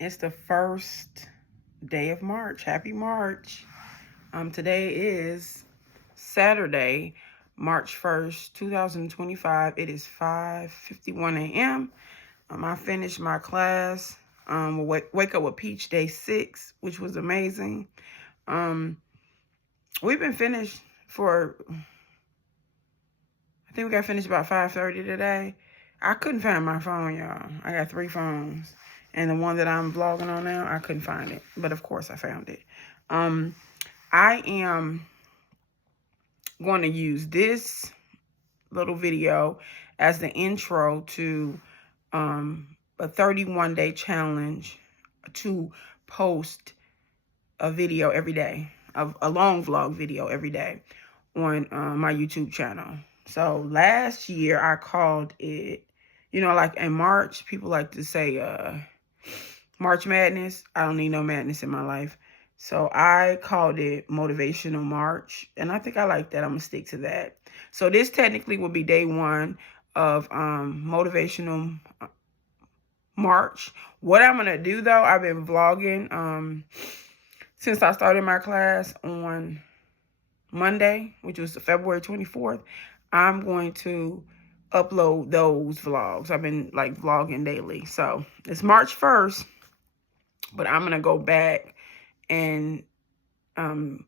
It's the first day of March. Happy March. Today is Saturday, March 1st, 2025. It is 5:51 a.m. I finished my class. Wake up with Peach day 6, which was amazing. We've been finished for, I think we got finished about 5:30 today. I couldn't find my phone, y'all. I got 3 phones. And the one that I'm vlogging on now, I couldn't find it. But of course I found it. I am going to use this little video as the intro to a 31-day challenge to post a video every day, a long vlog video every day on my YouTube channel. So last year I called it, like in March, people like to say March Madness. I don't need no madness in my life. So I called it Motivational March. And I think I like that. I'm going to stick to that. So this technically will be day 1 of Motivational March. What I'm going to do, though, I've been vlogging since I started my class on Monday, which was February 24th. I'm going to upload those vlogs. I've been like vlogging daily. So it's March 1st. But I'm going to go back and so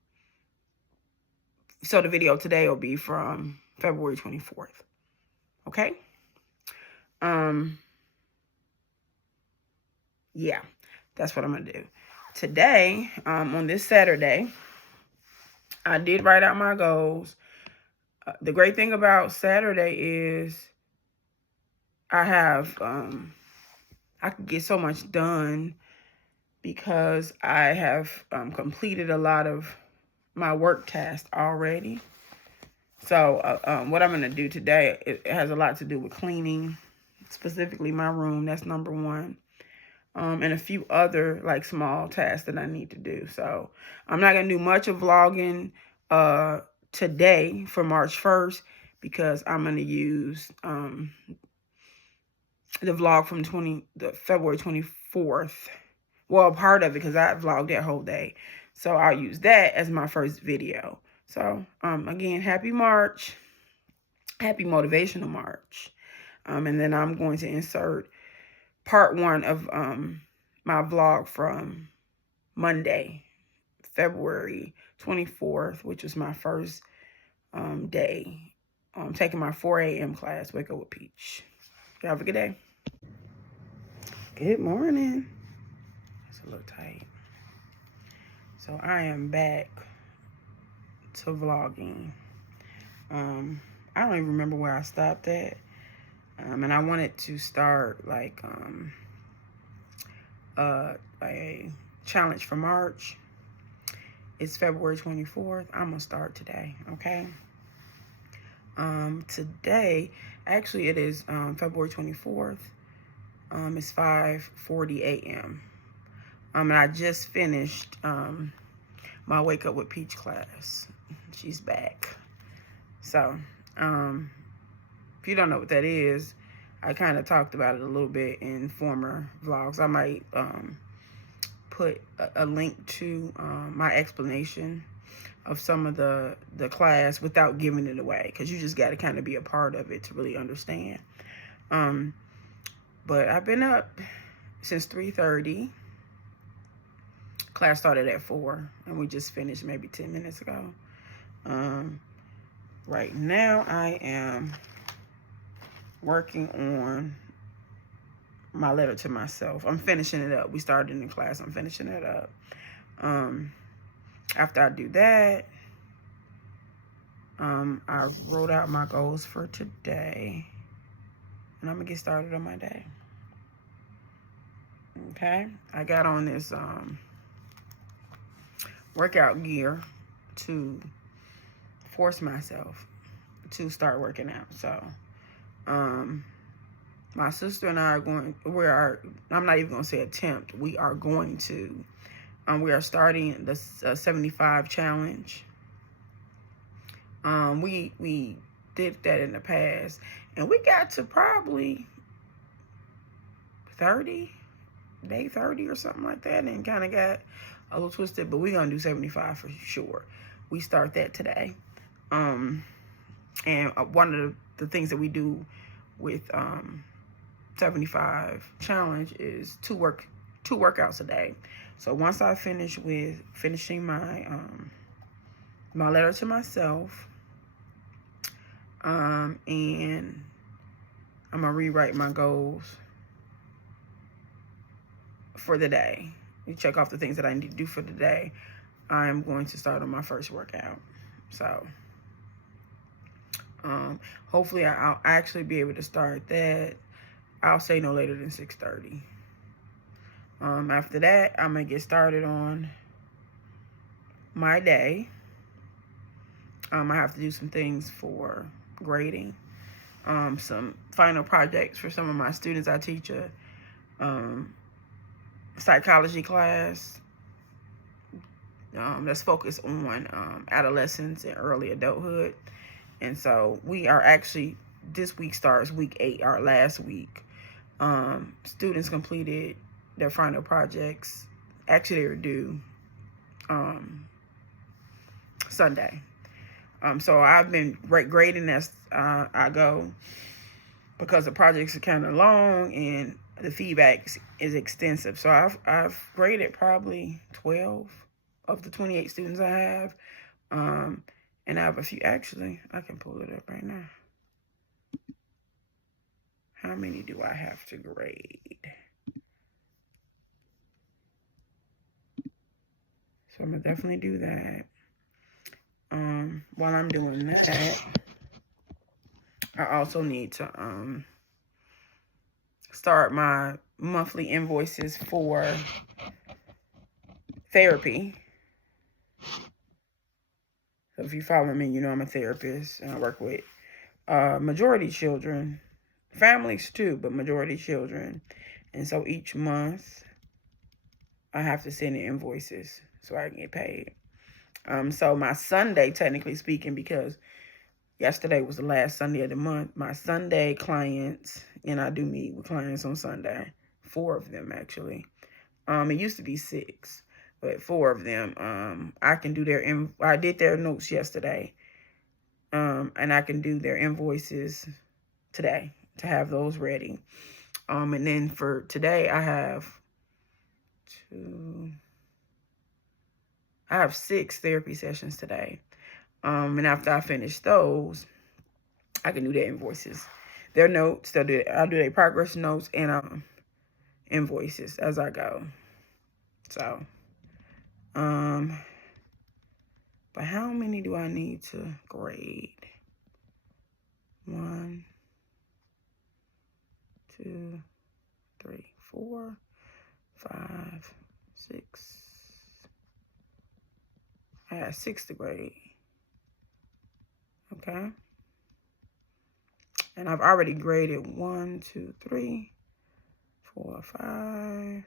the video today will be from February 24th. Okay? Yeah, that's what I'm going to do. Today, on this Saturday, I did write out my goals. The great thing about Saturday is I can get so much done because I have completed a lot of my work tasks already. So what I'm going to do today, it has a lot to do with cleaning, specifically my room. That's number 1. And a few other like small tasks that I need to do. So I'm not going to do much of vlogging today for March 1st because I'm going to use the vlog from February 24th. Well, part of it because I vlogged that whole day. So I'll use that as my first video. So, again, happy March. Happy Motivational March. And then I'm going to insert part 1 of my vlog from Monday, February 24th, which was my first day taking my 4 a.m. class, Wake Up with Peach. Y'all have a good day. Good morning. It's a little tight. So I am back to vlogging. I don't even remember where I stopped at. And I wanted to start like a challenge for March. It's February 24th. I'm gonna start today, okay? Today, actually it is February 24th. It's 5:40 a.m. And I just finished my Wake Up with Peach class. She's back. So, if you don't know what that is, I kind of talked about it a little bit in former vlogs. I might put a link to my explanation of some of the class without giving it away, because you just got to kind of be a part of it to really understand. But I've been up since 3:30. Class started at 4, and we just finished maybe 10 minutes ago. Right now, I am working on my letter to myself. I'm finishing it up. We started in class. I'm finishing it up. After I do that, I wrote out my goals for today, and I'm gonna get started on my day. Okay, I got on this workout gear to force myself to start working out. So my sister and I are I'm not even gonna say attempt, we are going to we are starting the 75 challenge. We did that in the past, and we got to probably 30 day 30 or something like that, and kind of got a little twisted, but we're going to do 75 for sure. We start that today. And one of the things that we do with 75 challenge is two workouts a day. So once I finish with finishing my my letter to myself, and I'm gonna rewrite my goals for the day. You check off the things that I need to do for the day. I am going to start on my first workout. So hopefully I'll actually be able to start that. I'll say no later than 6:30. After that, I'm gonna get started on my day. I have to do some things for grading, some final projects for some of my students. I teach a psychology class that's focused on adolescence and early adulthood. And so we are actually, this week starts week 8, our last week. Students completed their final projects. Actually, they were due Sunday. So I've been grading as I go, because the projects are kind of long and the feedback is extensive. So I've graded probably 12 of the 28 students I have. And I have a few, actually, I can pull it up right now. How many do I have to grade? So I'm gonna definitely do that. While I'm doing that, I also need to start my monthly invoices for therapy. So if you follow me, you know I'm a therapist, and I work with majority children, families too, but majority children. And so each month I have to send in invoices so I can get paid. So my Sunday, technically speaking, because yesterday was the last Sunday of the month, my Sunday clients, and I do meet with clients on Sunday, 4 of them actually. It used to be 6, but 4 of them, I can do I did their notes yesterday, and I can do their invoices today to have those ready. And then for today, I have 6 therapy sessions today. And after I finish those, I can do their invoices, their notes. I'll do their progress notes and invoices as I go. So, but how many do I need to grade? 1, 2, 3, 4, 5, 6. I have 6 to grade. Okay. And I've already graded 1, 2, 3, 4, 5,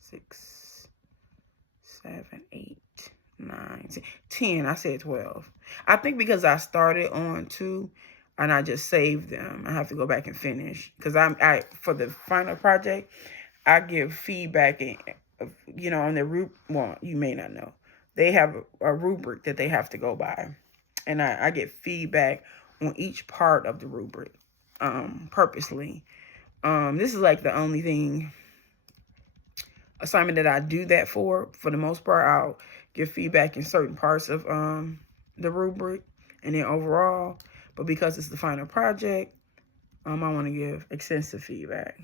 6, 7, 8, 9, 10. I said 12. I think because I started on 2 and I just saved them. I have to go back and finish, because I for the final project, I give feedback and on the rubric. Well, you may not know. They have a rubric that they have to go by. And I get feedback on each part of the rubric, purposely. This is like the only assignment that I do that for. For the most part, I'll give feedback in certain parts of the rubric and then overall. But because it's the final project, I want to give extensive feedback.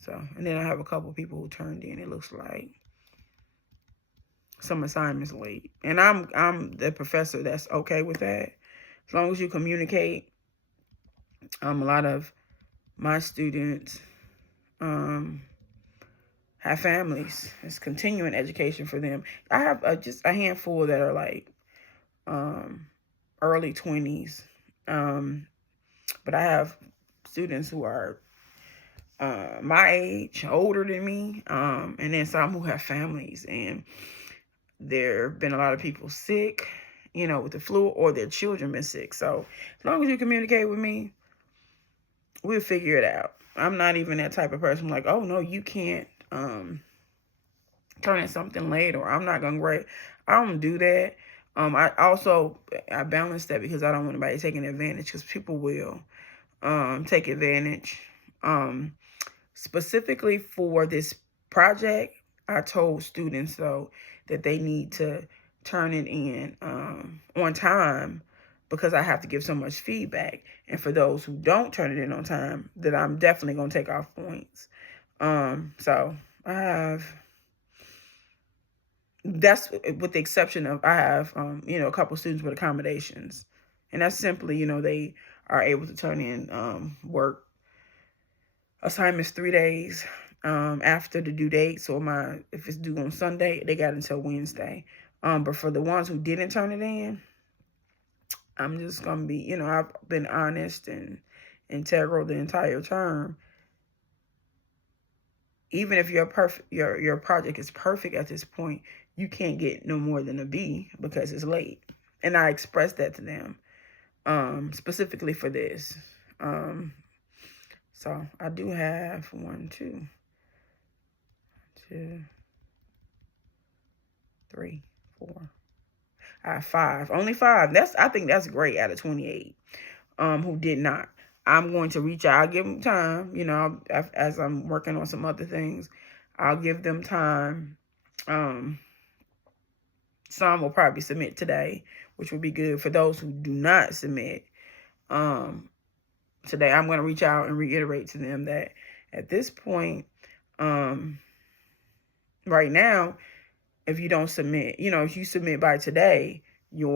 So, and then I have a couple people who turned in, it looks like, some assignments late. And I'm the professor that's okay with that. As long as you communicate. A lot of my students have families. It's continuing education for them. I have just a handful that are like early 20s. But I have students who are my age, older than me, and then some who have families. And there have been a lot of people sick, with the flu, or their children been sick. So as long as you communicate with me, we'll figure it out. I'm not even that type of person like, oh, no, you can't turn in something late, or I'm not going to grade. I don't do that. I balance that because I don't want anybody taking advantage, because people will take advantage. Specifically for this project, I told students, though, that they need to turn it in on time, because I have to give so much feedback. And for those who don't turn it in on time, that I'm definitely going to take off points. So I have, that's with the exception of, I have, a couple students with accommodations. And that's simply, they are able to turn in work assignments 3 days after the due date. So if it's due on Sunday, they got until Wednesday. But for the ones who didn't turn it in, I'm just gonna be, I've been honest and integral the entire term. Even if your project is perfect at this point, you can't get no more than a B because it's late. And I expressed that to them specifically for this. So I do have 1, 2, 3, 4. I have 5. Only 5. I think that's great out of 28 who did not. I'm going to reach out. I'll give them time, as I'm working on some other things. I'll give them time. Some will probably submit today, which would be good. For those who do not submit today, I'm going to reach out and reiterate to them that at this point, right now, if you don't submit, if you submit by today, you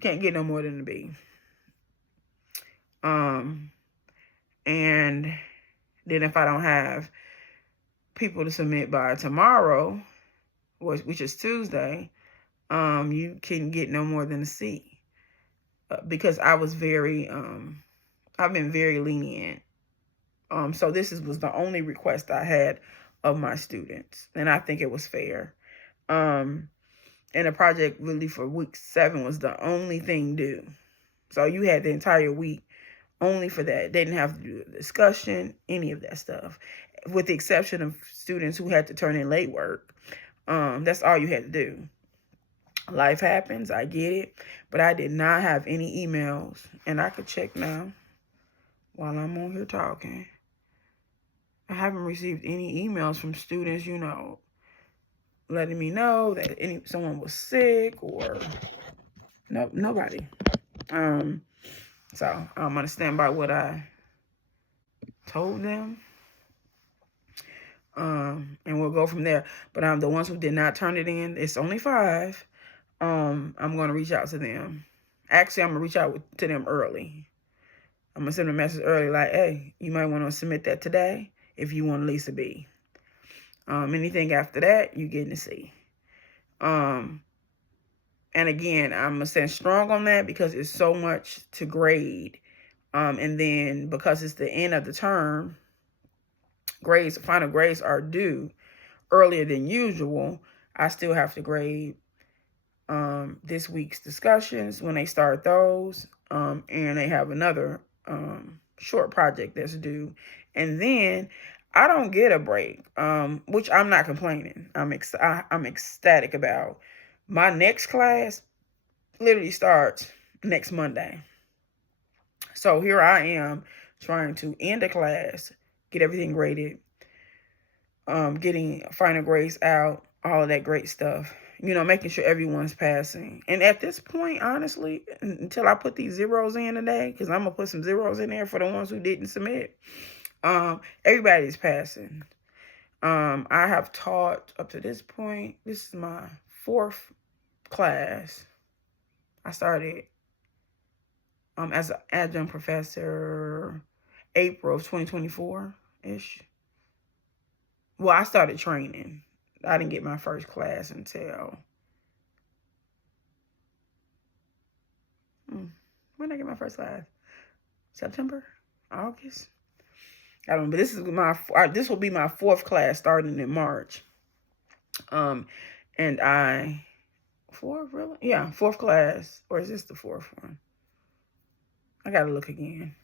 can't get no more than a B. And then if I don't have people to submit by tomorrow, which is Tuesday, you can get no more than a C. Because I was I've been very lenient. So this was the only request I had of my students, and I think it was fair. And the project really for week 7 was the only thing due. So you had the entire week only for that. They didn't have to do a discussion, any of that stuff, with the exception of students who had to turn in late work. That's all you had to do. Life happens, I get it, but I did not have any emails, and I could check now while I'm on here talking. I haven't received any emails from students, letting me know that someone was sick, or nobody. So I'm gonna stand by what I told them. And we'll go from there. But the ones who did not turn it in, it's only 5. I'm gonna reach out to them. Actually, I'm gonna reach out to them early. I'm gonna send them a message early, like, hey, you might want to submit that today if you want at least a B. Anything after that, you getting a C. And again, I'm gonna stand strong on that because it's so much to grade. And then because it's the end of the term, final grades are due earlier than usual. I still have to grade this week's discussions when they start those. And they have another short project that's due. And then I don't get a break, which I'm not complaining. I'm ecstatic about. My next class literally starts next Monday. So here I am trying to end a class, get everything graded, getting final grades out, all of that great stuff. Making sure everyone's passing. And at this point, honestly, until I put these zeros in today, because I'm going to put some zeros in there for the ones who didn't submit, everybody's passing. I have taught up to this point, this is my 4th class. I started as an adjunct professor April of 2024-ish. Well, I started training. I didn't get my first class until when did I get my first class? September? August? I don't know, but this will be my 4th class starting in March. And 4th, really? Yeah, 4th class. Or is this the 4th one? I gotta look again.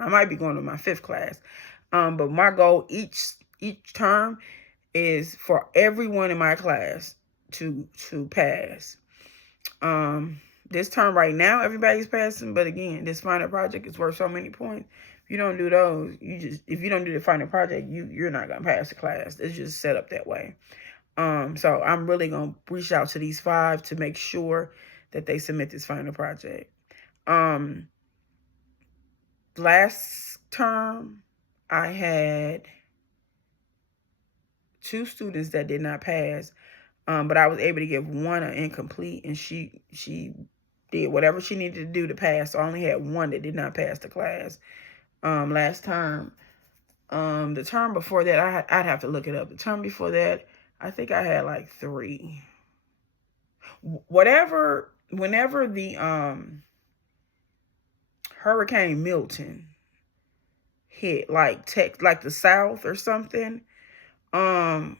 I might be going to my 5th class. But my goal each term is for everyone in my class to pass. This term right now, everybody's passing, but again, this final project is worth so many points. If you don't do those, if you don't do the final project, you're not gonna pass the class. It's just set up that way. So I'm really gonna reach out to these 5 to make sure that they submit this final project. Last term, I had 2 students that did not pass, but I was able to give one an incomplete, and she did whatever she needed to do to pass. So I only had one that did not pass the class last time. The term before that, I'd have to look it up. The term before that, I think I had like 3. Whenever the Hurricane Milton hit like the South or something, I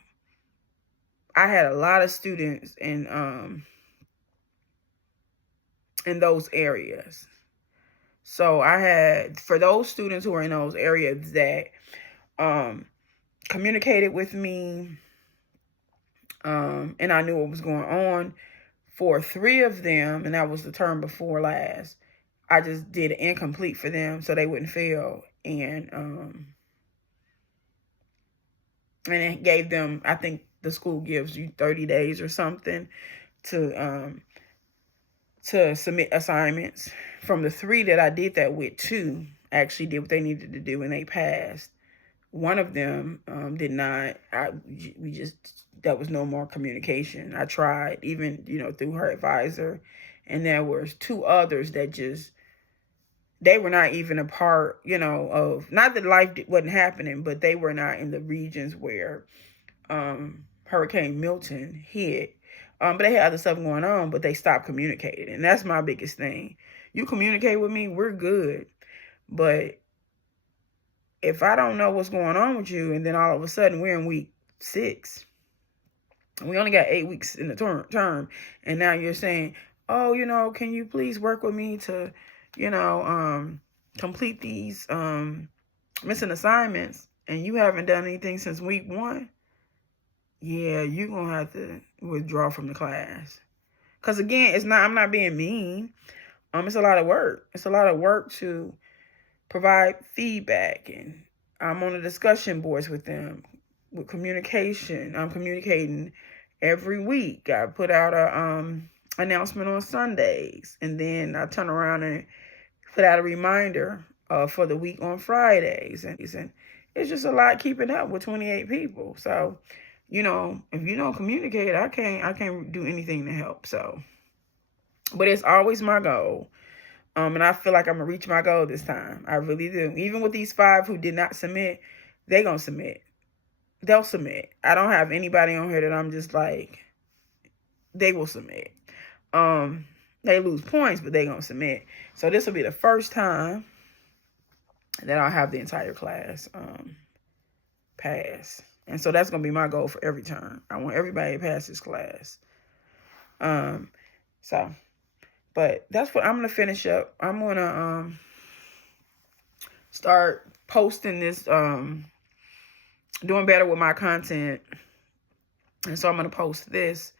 had a lot of students in those areas. So I had, for those students who are in those areas that communicated with me, and I knew what was going on, for 3 of them, and that was the term before last, I just did an incomplete for them so they wouldn't fail, and it gave them, I think the school gives you 30 days or something to submit assignments. From the 3 that I did that with, 2 actually did what they needed to do and they passed. One of them did not. That was no more communication. I tried, even, through her advisor, and there was 2 others that they were not even a part, of, not that life wasn't happening, but they were not in the regions where Hurricane Milton hit. But they had other stuff going on, but they stopped communicating. And that's my biggest thing. You communicate with me, we're good. But if I don't know what's going on with you, and then all of a sudden we're in week 6, we only got 8 weeks in the term, and now you're saying, oh, can you please work with me to, complete these missing assignments, and you haven't done anything since week 1, yeah, you're going to have to withdraw from the class. Because again, I'm not being mean. It's a lot of work. It's a lot of work to provide feedback, and I'm on the discussion boards with them with communication. I'm communicating every week. I put out a announcement on Sundays, and then I turn around and put out a reminder for the week on Fridays, and it's just a lot keeping up with 28 people. So, if you don't communicate, I can't do anything to help. So, but it's always my goal. And I feel like I'm going to reach my goal this time. I really do. Even with these 5 who did not submit, they're going to submit. They'll submit. I don't have anybody on here that I'm just like, they will submit. They lose points, but they're going to submit. So this will be the first time that I'll have the entire class pass. And so that's going to be my goal for every term. I want everybody to pass this class. But that's what I'm going to finish up. I'm going to start posting this, doing better with my content. And so I'm going to post this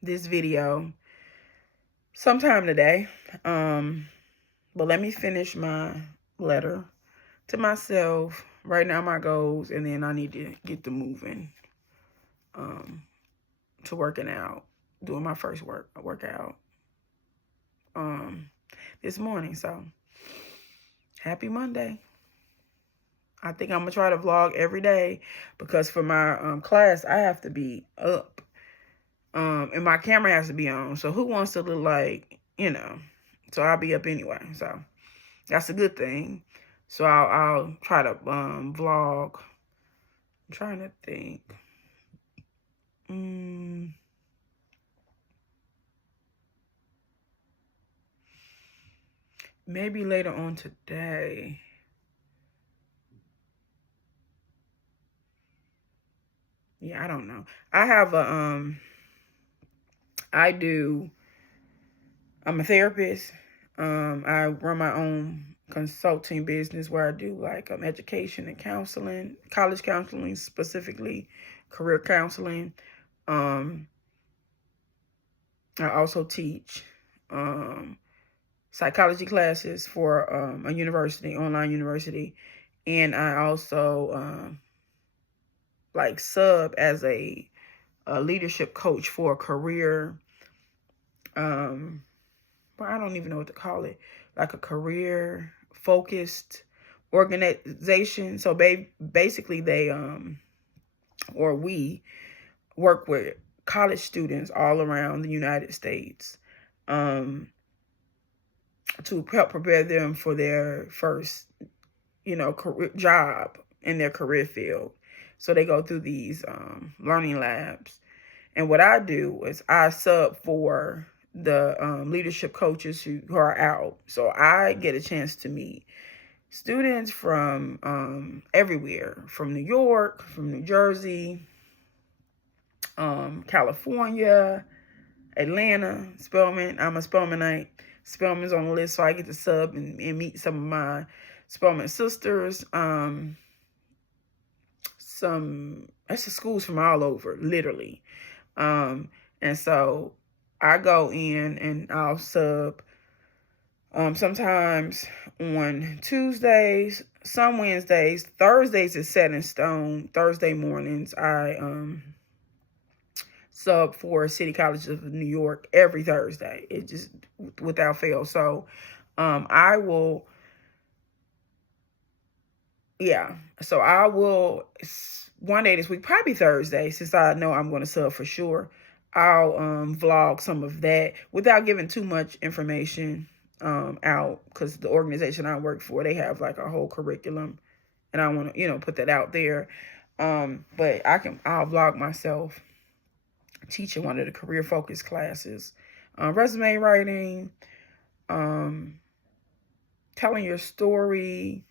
this video sometime today. But let me finish my letter to myself, write down my goals, and then I need to get to moving. To working out, doing my first workout this morning. So happy Monday. I think I'm gonna try to vlog every day, because for my class I have to be up, and my camera has to be on. So who wants to look like, so I'll be up anyway. So that's a good thing. So I'll try to vlog. I'm trying to think. Maybe later on today. Yeah, I don't know. I have I'm a therapist. I run my own consulting business where I do like education and counseling, college counseling specifically, career counseling. I also teach psychology classes for a university, online university, and I also like sub as a leadership coach for a career. Well, I don't even know what to call it, like a career focused organization. So basically they or we work with college students all around the United States to help prepare them for their first, career job in their career field. So they go through these learning labs. And what I do is I sub for the leadership coaches who are out. So I get a chance to meet students from everywhere, from New York, from New Jersey, California, Atlanta, Spelman. I'm a Spelmanite. Spelman's on the list, so I get to sub and meet some of my Spelman sisters. That's the schools from all over, literally. And so I go in and I'll sub sometimes on Tuesdays, some Wednesdays. Thursdays is set in stone. Thursday mornings I sub for City College of New York every Thursday. It just without fail. So I will one day this week, probably Thursday, since I know I'm going to sub for sure, I'll vlog some of that without giving too much information out, because the organization I work for, they have like a whole curriculum, and I want to put that out there. But I'll vlog myself teaching one of the career focused classes, resume writing, telling your story,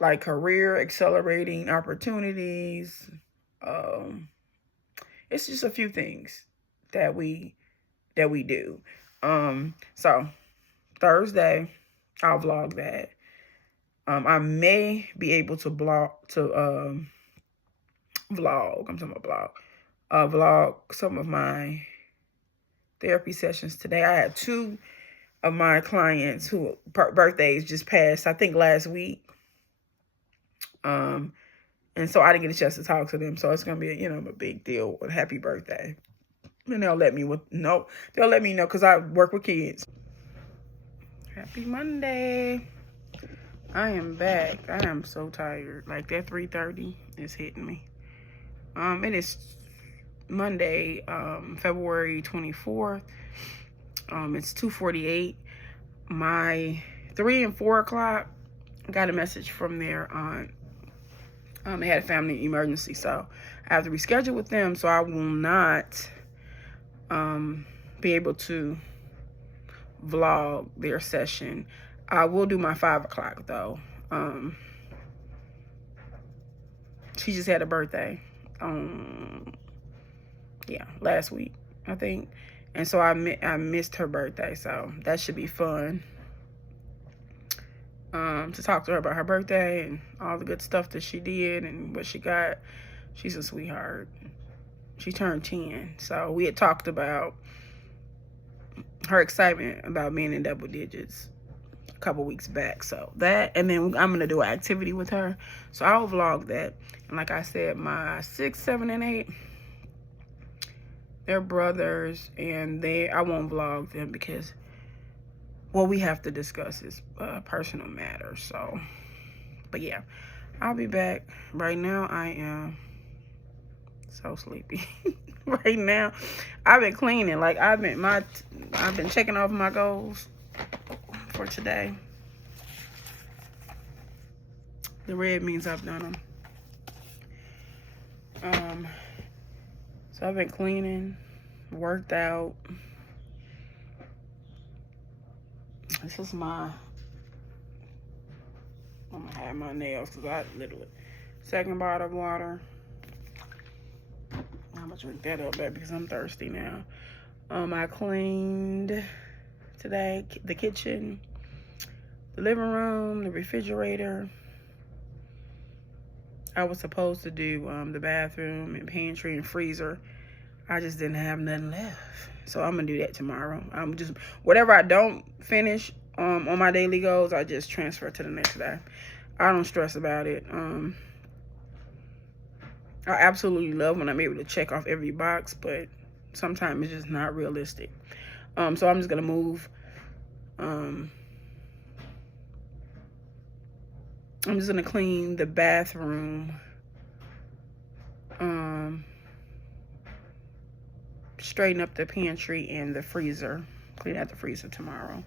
like career accelerating opportunities. It's just a few things that we do. So Thursday I'll vlog that. I may be able to vlog. I'm talking about vlog some of my therapy sessions today. I had 2 of my clients who birthdays just passed, I think last week. And so I didn't get a chance to talk to them. So it's gonna be a big deal with happy birthday. And they'll let me know because I work with kids. Happy Monday. I am back. I am so tired. Like that 3:30 is hitting me. It is Monday, February 24th. It's 2:48. My 3 and 4 o'clock, got a message from their aunt. They had a family emergency, so I have to reschedule with them. So I will not be able to vlog their session. I will do my 5 o'clock though. She just had a birthday. Last week, I think. And so I missed her birthday, so that should be fun. To talk to her about her birthday and all the good stuff that she did and what she got. She's a sweetheart. She turned 10, so we had talked about her excitement about being in double digits a couple weeks back. So that, and then I'm gonna do an activity with her, so I'll vlog that. And like I said, my 6, 7, and 8, they're brothers, and I won't vlog them because what we have to discuss is personal matters. So, but yeah, I'll be back. Right now, I am so sleepy. Right now, I've been cleaning. Like I've been checking off my goals for today. The red means I've done them. So I've been cleaning, worked out. This is I'm gonna have my nails because I literally, second bottle of water. I'm gonna drink that up, baby, because I'm thirsty now. I cleaned today the kitchen, the living room, the refrigerator. I was supposed to do the bathroom and pantry and freezer. I just didn't have nothing left. So I'm going to do that tomorrow. I'm just, whatever I don't finish on my daily goals, I just transfer to the next day. I don't stress about it. I absolutely love when I'm able to check off every box, but sometimes it's just not realistic. So I'm just going to move. I'm just going to clean the bathroom. Straighten up the pantry and the freezer. Clean out the freezer tomorrow.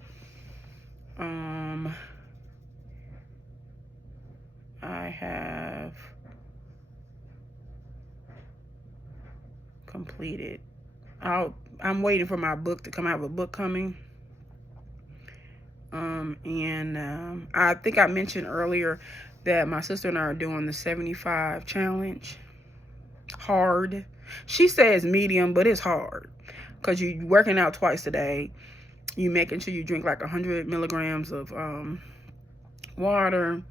I have completed. I'm waiting for my book to come out. I have a book coming. I think I mentioned earlier that my sister and I are doing the 75 challenge. Hard. She says medium, but it's hard because you're working out twice a day. You making sure you drink like 100 milligrams of water.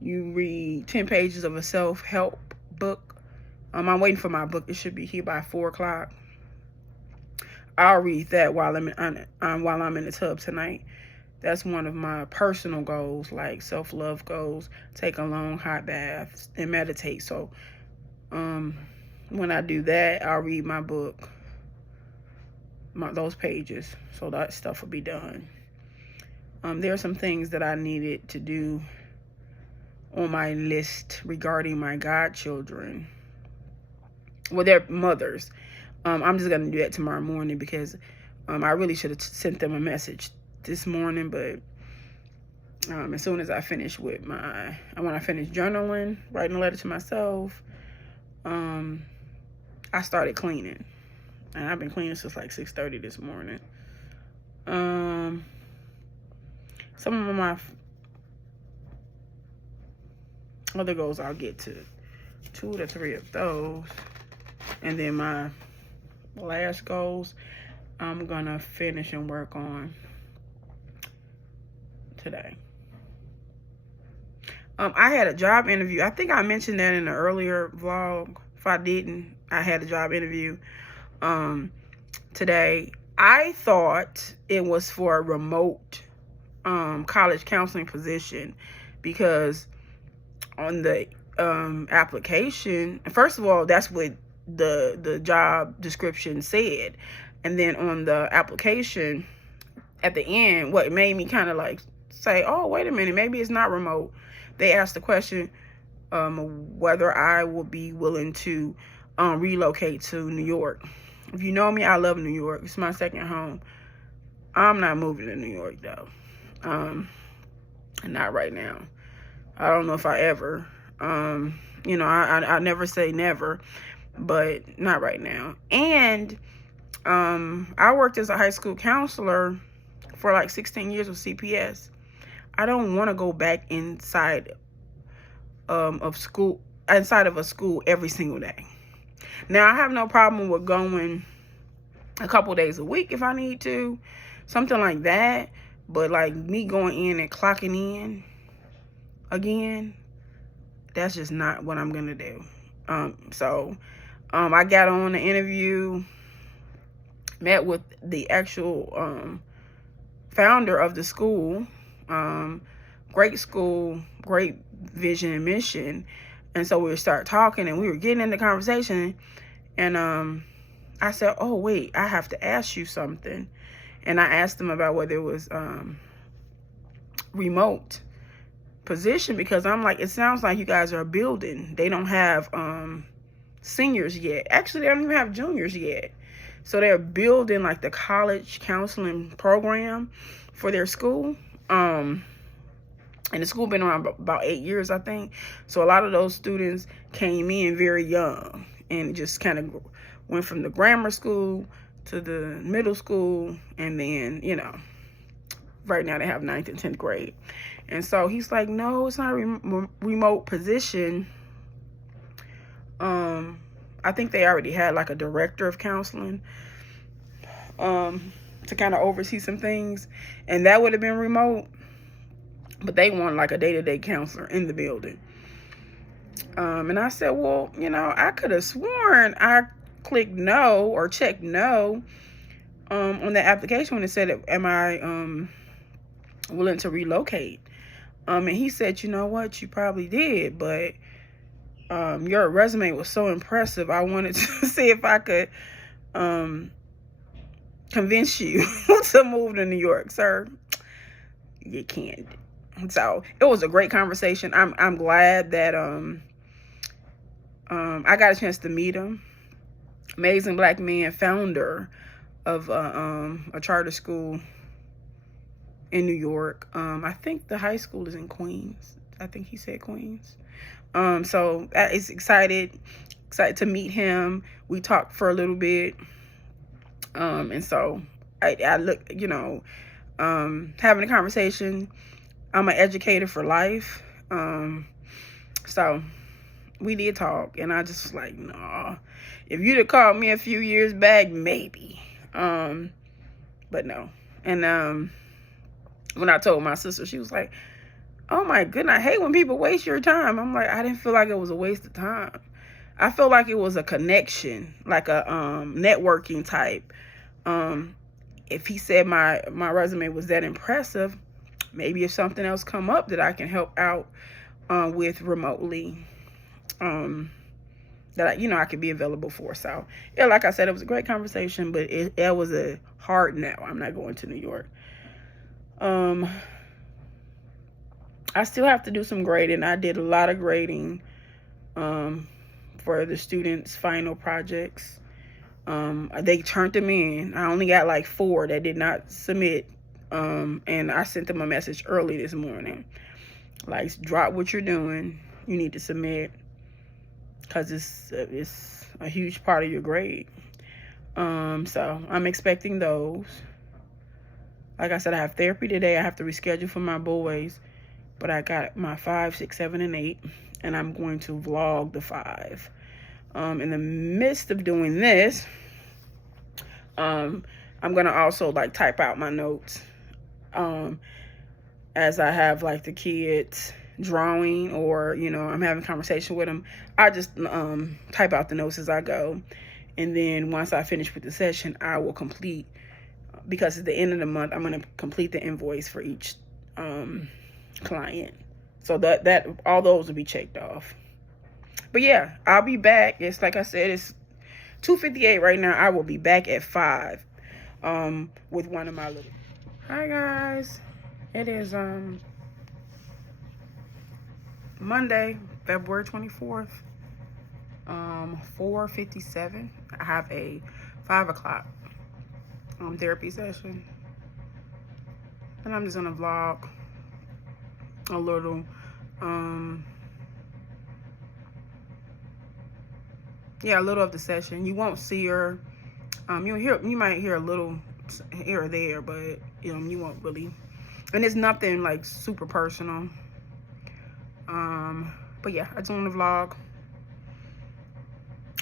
You read 10 pages of a self-help book. I'm waiting for my book. It should be here by 4 o'clock. I'll read that while I'm in the tub tonight. That's one of my personal goals, like self-love goals. Take a long hot bath and meditate. So when I do that, I'll read my book, those pages. So that stuff will be done. There are some things that I needed to do on my list regarding my godchildren. Well, their mothers. I'm just going to do that tomorrow morning because I really should have sent them a message this morning. But as soon as I finish with when I finish journaling, writing a letter to myself, I started cleaning. And I've been cleaning since like 6:30 this morning. Some of my other goals, I'll get to 2 to 3 of those. And then my last goals, I'm going to finish and work on today. I had a job interview. I think I mentioned that in an earlier vlog. If I didn't, I had a job interview today. I thought it was for a remote college counseling position because on the application, first of all, that's what the job description said. And then on the application at the end, what made me kind of like say, oh, wait a minute, maybe it's not remote. They asked the question whether I will be willing to relocate to New York. If you know me, I love New York. It's my second home. I'm not moving to New York though. Not right now. I don't know if I ever. I never say never, but not right now. And I worked as a high school counselor for like 16 years with CPS. I don't want to go back inside of a school every single day. Now, I have no problem with going a couple days a week if I need to, something like that. But like me going in and clocking in again, that's just not what I'm gonna do. So I got on the interview, met with the actual founder of the school. Great school, great vision and mission. And so we start talking and we were getting into conversation. And I said, oh, wait, I have to ask you something. And I asked them about whether it was remote position, because I'm like, it sounds like you guys are building. They don't have seniors yet. Actually, they don't even have juniors yet. So they're building like the college counseling program for their school. And the school been around about 8 years, I think. So a lot of those students came in very young and just kind of went from the grammar school to the middle school. And then, right now they have 9th and 10th grade. And so he's like, no, it's not a remote position. I think they already had like a director of counseling. to kind of oversee some things, and that would have been remote. But they want like a day-to-day counselor in the building. And I said, well, I could have sworn I clicked no or checked no on the application when it said, am I willing to relocate? And he said, you know what, you probably did, but your resume was so impressive. I wanted to see if I could convince you to move to New York, sir. You can't. So it was a great conversation. I'm glad that I got a chance to meet him. Amazing black man, founder of a charter school in New York. I think the high school is in Queens. I think he said Queens. So it's excited to meet him. We talked for a little bit. And so I look, having a conversation. I'm an educator for life. So we did talk, and I just was like, nah, if you'd have called me a few years back, maybe. But no. And when I told my sister, she was like, oh my goodness, I hate when people waste your time. I'm like, I didn't feel like it was a waste of time. I felt like it was a connection, like a networking type. If he said my resume was that impressive, maybe if something else come up that I can help out with remotely, that I could be available for. So yeah, like I said, it was a great conversation, but it was a hard no. I'm not going to New York. I still have to do some grading. I did a lot of grading for the students' final projects. They turned them in. I only got like 4 that did not submit. And I sent them a message early this morning. Like, drop what you're doing. You need to submit, because it's a huge part of your grade. So I'm expecting those. Like I said, I have therapy today. I have to reschedule for my boys. But I got my 5, 6, 7, and 8. And I'm going to vlog the 5. In the midst of doing this, I'm going to also like type out my notes. As I have like the kids drawing, or, I'm having a conversation with them, I just type out the notes as I go. And then once I finish with the session, I will complete, because at the end of the month, I'm going to complete the invoice for each client. So that all those will be checked off. But yeah, I'll be back. It's like I said, it's 2:58 right now. I will be back at 5 with one of my little... Hi guys. It is Monday, February 24th, 4:57. I have a 5 o'clock therapy session, and I'm just gonna vlog a little. A little of the session. You won't see her. You might hear a little here or there, but you won't really. And it's nothing like super personal. But yeah, I just want to vlog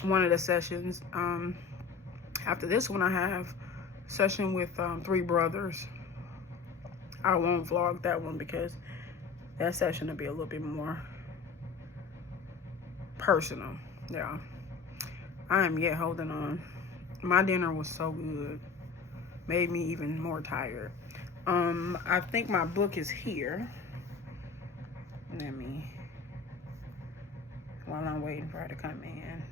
one of the sessions. After this one, I have a session with 3 brothers. I won't vlog that one because that session will be a little bit more personal. Yeah. I am yet holding on. My dinner was so good. Made me even more tired. I think my book is here. While I'm waiting for her to come in.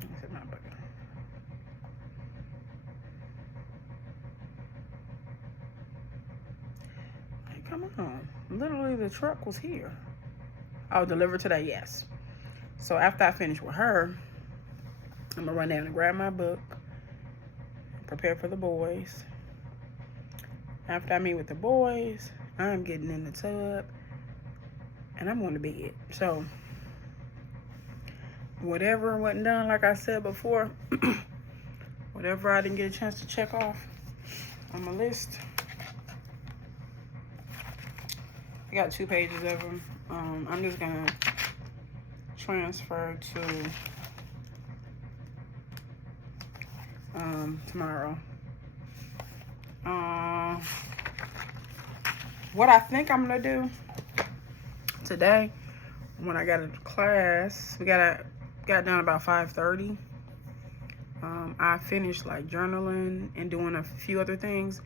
This is my book. Hey, come on. Literally, the truck was here. Oh, delivered today, yes. So after I finish with her, I'm gonna run down and grab my book, prepare for the boys. After I meet with the boys, I'm getting in the tub and I'm going to bed. So whatever wasn't done, like I said before, whatever I didn't get a chance to check off on my list, I got 2 pages of them. I'm just gonna transfer to tomorrow. What I think I'm gonna do today, when I got into class, got done about 5:30. I finished like journaling and doing a few other things,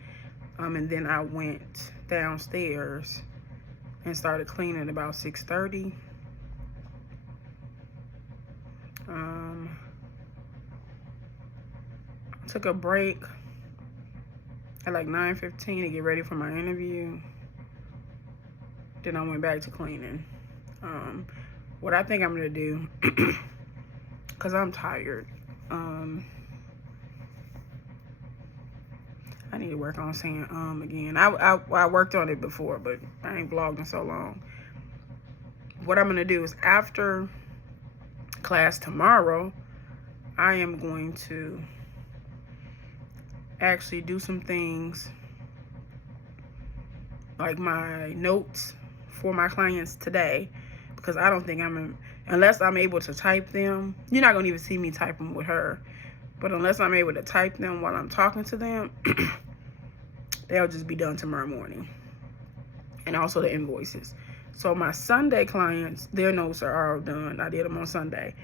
and then I went downstairs and started cleaning about 6:30. Took a break at like 9:15 to get ready for my interview. Then I went back to cleaning. What I think I'm gonna do, cause I'm tired. I need to work on saying again. I worked on it before, but I ain't vlogged in so long. What I'm gonna do is after class tomorrow, I am going to actually do some things like my notes for my clients today, because I don't think unless I'm able to type them. You're not gonna even see me type them with her, but unless I'm able to type them while I'm talking to them, they'll just be done tomorrow morning. And also the invoices. So my Sunday clients, their notes are all done. I did them on Sunday.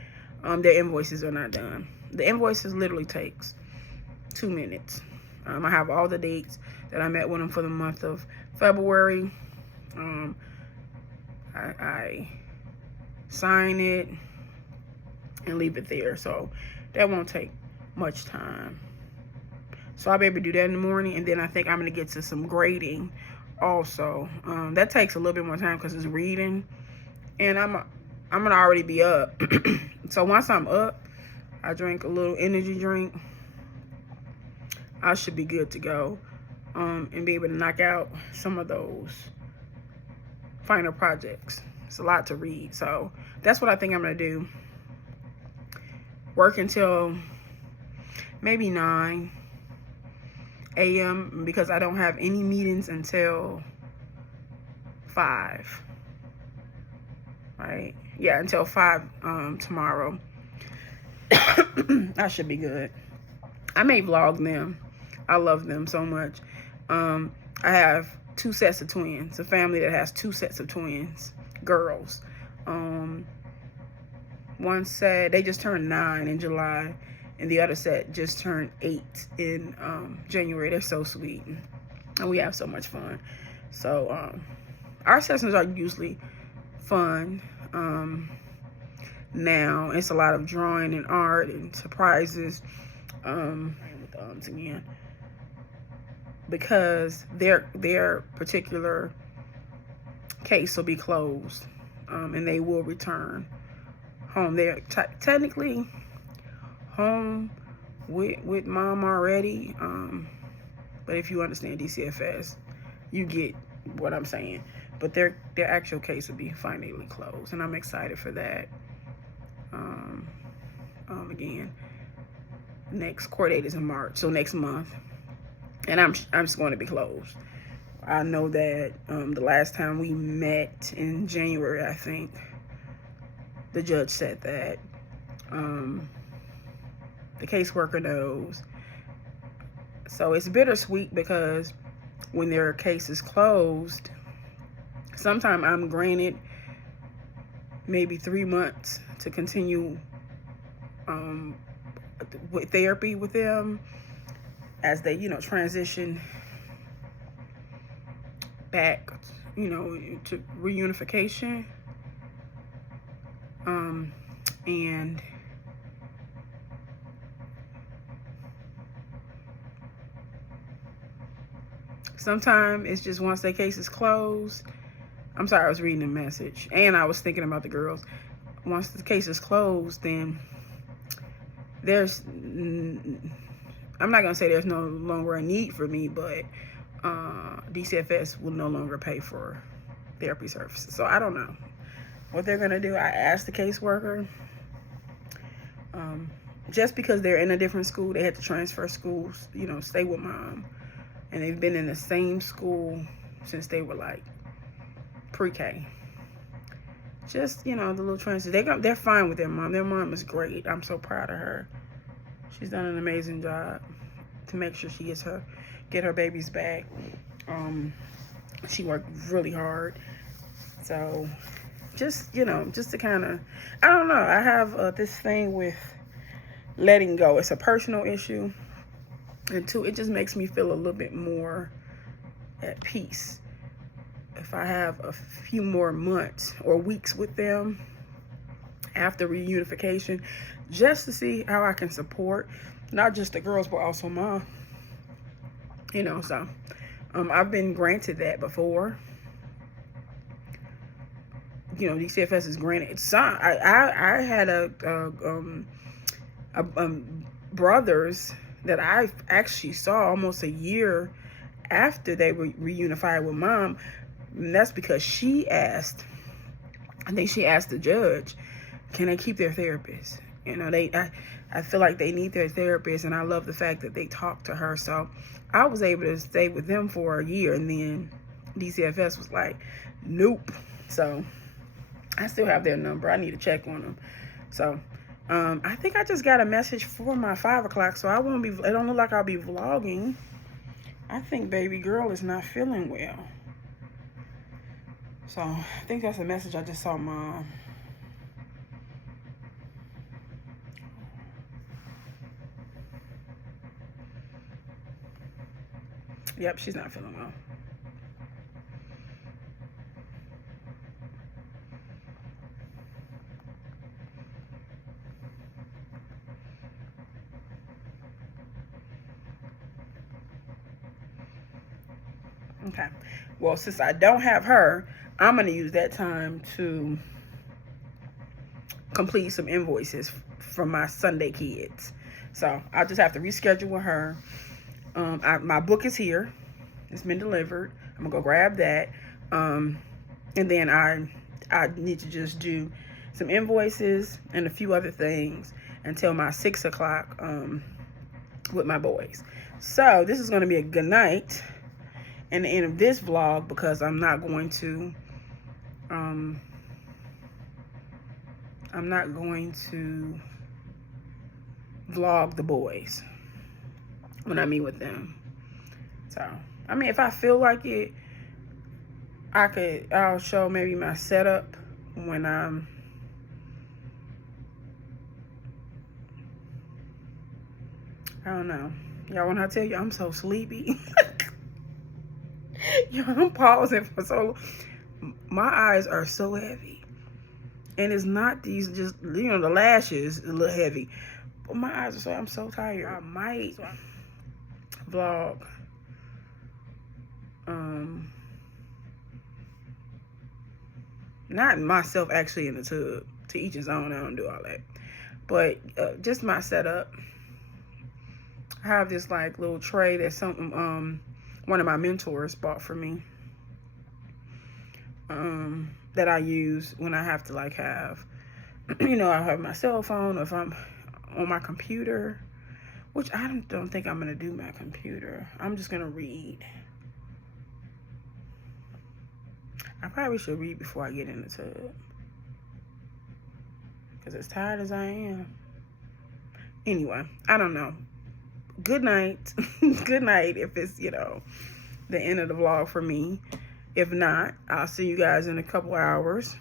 Their invoices are not done. The invoices literally takes 2 minutes. I have all the dates that I met with them for the month of February. I sign it and leave it there. So that won't take much time. So I'll be able to do that in the morning. And then I think I'm going to get to some grading also. That takes a little bit more time because it's reading. And I'm going to already be up. So once I'm up, I drink a little energy drink. I should be good to go, and be able to knock out some of those final projects. It's a lot to read, so that's what I think I'm gonna do. Work until maybe 9 a.m. because I don't have any meetings until 5. Right? Yeah, until 5 tomorrow. I should be good. I may vlog them. I love them so much. I have 2 sets of twins. A family that has 2 sets of twins, girls. One set, they just turned 9 in July, and the other set just turned 8 in January. They're so sweet, and we have so much fun. So our sessions are usually fun. Now it's a lot of drawing and art and surprises. With the ums again, because their particular case will be closed, and they will return home. They're technically home with mom already, but if you understand DCFS, you get what I'm saying. But their actual case will be finally closed, and I'm excited for that. Again, next court date is in March, so next month, and I'm just going to be closed. I know that the last time we met in January, I think the judge said that the caseworker knows. So it's bittersweet because when their case is closed, sometimes I'm granted maybe 3 months to continue with therapy with them as they, transition back, to reunification. And sometimes it's just once their case is closed. I'm sorry, I was reading a message and I was thinking about the girls. Once the case is closed, then I'm not gonna say there's no longer a need for me, but DCFS will no longer pay for therapy services. So I don't know what they're gonna do. I asked the caseworker, just because they're in a different school, they had to transfer schools, stay with mom, and they've been in the same school since they were like pre-K. Just, the little transition. They're fine with their mom. Their mom is great. I'm so proud of her. She's done an amazing job to make sure she get her babies back. She worked really hard. So just, just to kind of, I don't know. I have this thing with letting go. It's a personal issue. And two, it just makes me feel a little bit more at peace. If I have a few more months or weeks with them after reunification, just to see how I can support not just the girls, but also mom. So I've been granted that before. DCFS is granted. I had brothers that I actually saw almost a year after they were reunified with mom. And that's because I think she asked the judge, can they keep their therapist? I feel like they need their therapist, and I love the fact that they talked to her. So I was able to stay with them for a year, and then DCFS was like, nope. So I still have their number. I need to check on them. So I think I just got a message for my 5 o'clock, so it don't look like I'll be vlogging. I think baby girl is not feeling well. So I think that's a message I just saw mom. Yep, she's not feeling well. Okay. Well, since I don't have her, I'm going to use that time to complete some invoices from my Sunday kids. So I'll just have to reschedule with her. My book is here. It's been delivered. I'm going to go grab that. And then I need to just do some invoices and a few other things until my 6 o'clock with my boys. So this is going to be a good night and the end of this vlog, because I'm not going to vlog the boys when I meet with them. So I mean, if I feel like it, I'll show maybe my setup when I don't know. Y'all, when I tell you I'm so sleepy. Yo, I'm pausing for so long. My eyes are so heavy. And it's not these just, the lashes a little heavy. But my eyes are I'm so tired. I might vlog. Not myself actually in the tub. To each his own. I don't do all that. But just my setup. I have this like little tray that one of my mentors bought for me, that I use when I have to like have, I have my cell phone, or if I'm on my computer, which I don't think I'm gonna do my computer. I'm just gonna read. I probably should read before I get in the tub, because as tired as I am. Anyway, I don't know. Good night. Good night if it's, the end of the vlog for me. If not, I'll see you guys in a couple hours.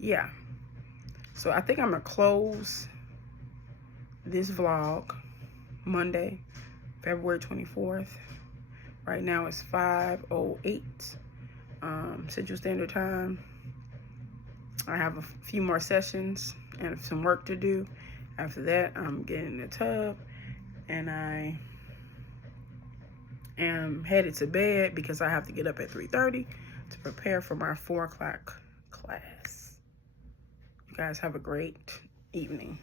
Yeah. So I think I'm going to close this vlog Monday, February 24th. Right now it's 5:08 Central Standard Time. I have a few more sessions and some work to do. After that, I'm getting in the tub, and I am headed to bed because I have to get up at 3:30 to prepare for my 4 o'clock class. You guys have a great evening.